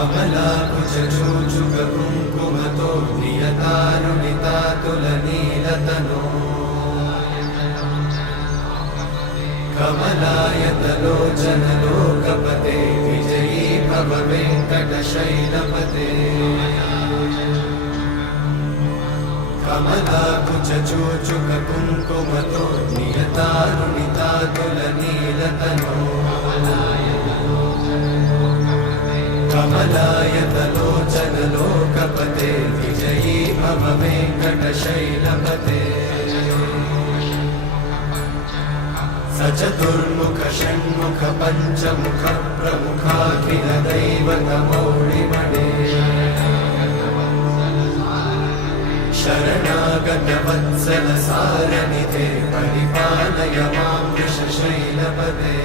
कमलाकुचूचुककुङ्कुमतो नियतारुणितातुलनीलतनो कमलायतलोचनलोकपते विजयी भव वेङ्कटशैलपते कमलाकुचूचुककुङ्कुमतो नियतारुणितातुलनीलतनो कमलायतलोचनलोकपते विजयी भव वेङ्कटशैलपते सचतुर्मुख षण्मुख पञ्चमुख प्रमुखाखिल दैवतमौळिमणे शरणागत वत्सल सारनिधे परिपालय मां वृषशैलपते